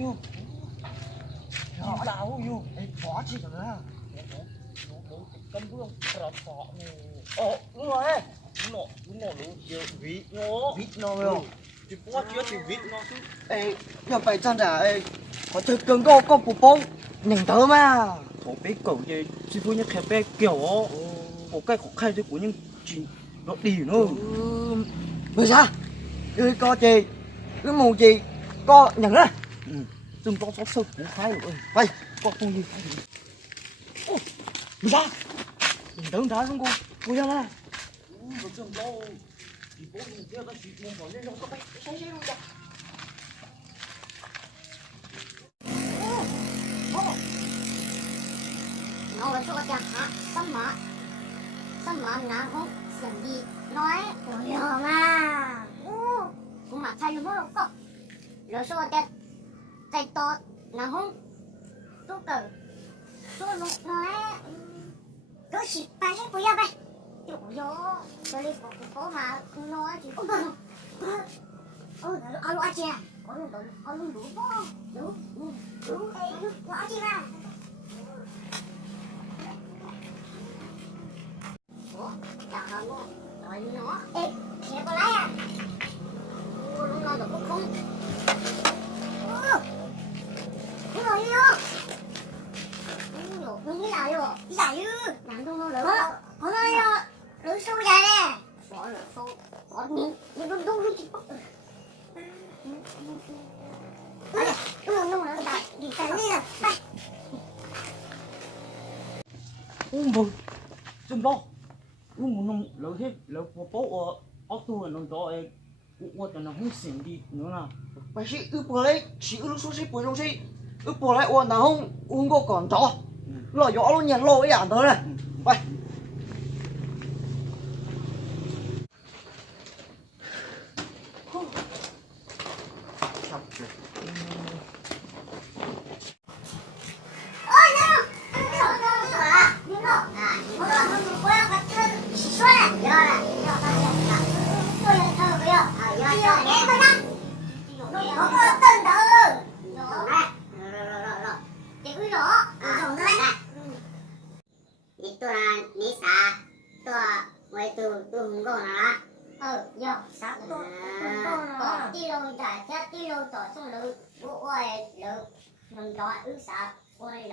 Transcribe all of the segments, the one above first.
vô. Họ đào vô. Ê, bỏ chi cả ra. Cấm vương trọt sọ nè. Đúng rồi ấy. Nó luôn chiều vít nó. Vít nó rồi. Thì bó chưa thì vít nó chứ. Ê, nhập phải chân đã. Ê, có chơi cưng có bù bông. Nhìn tớ mà. Thổ bé cậu gì chỉ vui như khép bé kiểu ó. Có cái khó khăn chứ của những chỉ nó đi nữa. Bây giờ cứ có gì cứ mù gì có nhận ra. Đừng có sót sơ cũng khai rồi. Vậy Có không gì khai gì. bây giờ mình tưởng đó không cô ra là Một trường đâu thì bố mình kia ta chỉ muốn hỏi lên nó có bay xoay xoay luôn kìa. Nó là chỗ chẳng hả? Sao mà nàng không xem đi nói của nhỏ mà. Cũng mà thay nó đâu có. Rồi số đẹp tay to nàng không số cờ số lúc nói cứ chỉ ba hết của nhau bay. Chỗ gió cho lên có mà nói thì không được. Alo anh chị à, có luôn đủ không? Đủ đây đủ anh chị mà. Chẳng hả ngô, nói nó. Ê, kìa có lái à? Lúc nào rồi cũng không. Đúng rồi đi đâu? Đúng cái này rồi. Cái này ư? Nằm trong nó lỡ. Có nói lỡ sâu dài nè. Bỏ lỡ sâu. Có đúng đúng. Đúng rồi, đi tay đi à. Đây. Vâng, dừng đó. Muốn nông lỡ hết lỡ bố ở tôi nó đó em cũng cho nó không xỉn đi nữa là phải chỉ bỏ lấy chỉ lúc số bồi trong gì bỏ lấy uống nào không uống có còn chó lo gió luôn nhặt lô cái ảnh tới này vậy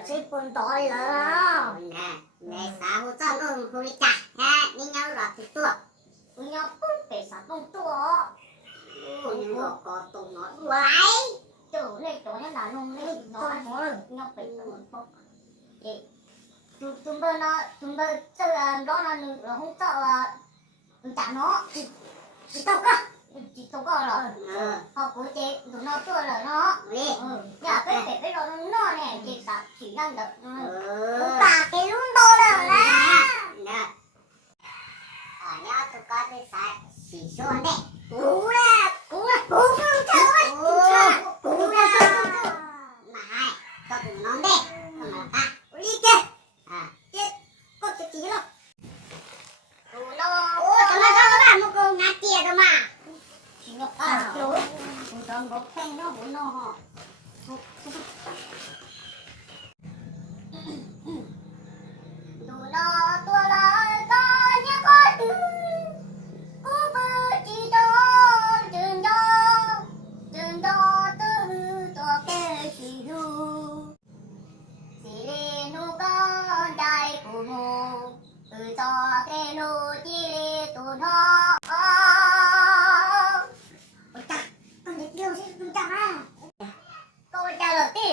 Sipun tỏi là nè xã hội cho nó hồi chả ha đi nhau là thì tua nhau để sản tung tua nhưng mà có tụng nói vậy chỗ này là nông này nó nhau phải tụng bốc chúng tôi chơi đó là không sợ trả nó chỉ tao cả chỉ tao cả rồi họ của chị tụi nó tua là nó nhà cái đó nó này chị sạch chỉ đang được cả cái luôn to là nè ở nhà tôi có cái sạch xì xôn đấy cú phương thơ ấy cú mà hai tôi cũng nói đấy không là ta đi kia chết có cái gì đâu tụi nó làm một con ngã kia cơ mà chỉ nó lối tụi nó có khen nó của nó họ tụi nó tua là to như con cú bơ chỉ đó chừng đó từ to kê chỉ lu chỉ lên nu con đại của mồ từ to kê lu chỉ lên tụi nó con được yêu chứ tụi ta con trả lời đi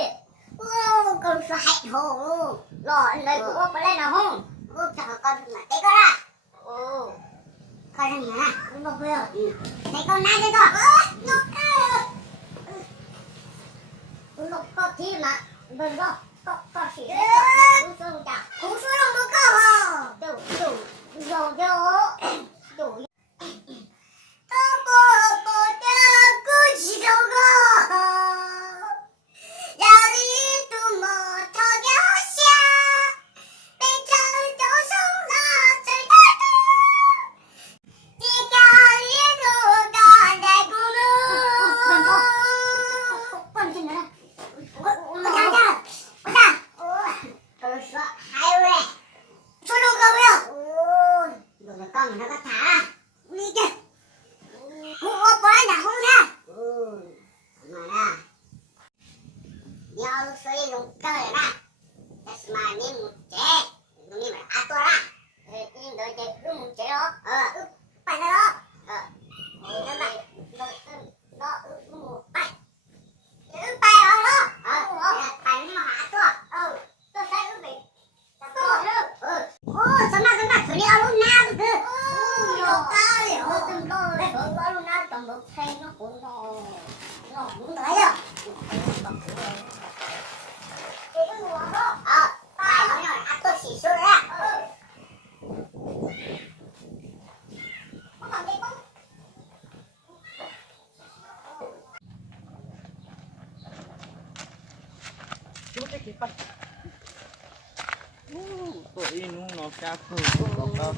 con phải hồ rồi này của con phải lên nào không chả con mà thấy con à con là nhá không có quên thấy con nãy đây rồi nó có thi mà đừng có chỉ cũng không trả cũng xuống lòng đâu cơ đủ rồi đủ con nó có thả đi kìa hú ốp quá nhà hú ra mà ra nhau xây lùng cơ rồi nèแต่มานี่มุเจ๊ตรงนี้มันอาตัวละยิ่งโดยเจ๊มุเจ๊เหรอไปแล้วนั่นแหละเรามุไปไปเหรอไปนี่มาหาตัวตัวใส่ลูกบิดตัวโอ้สมัครตัวนี้เอาลูกน้าคือโยกาเลยตึงโตเลยเอาลูกน้าต้องบอกใครเนาะคนเรามึงตายแล้วChú cái kịp bắt. Tụi nó cá phù có cá.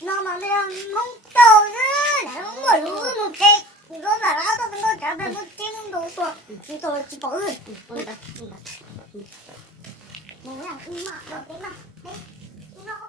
nó mà bây giờ không trâu nữa để không mở lúa một cái nó là nó tôi nó trả về một cái nó đồ tuổi chúng tôi chỉ bỏ ơi nó làm mà được cái mà đấy nó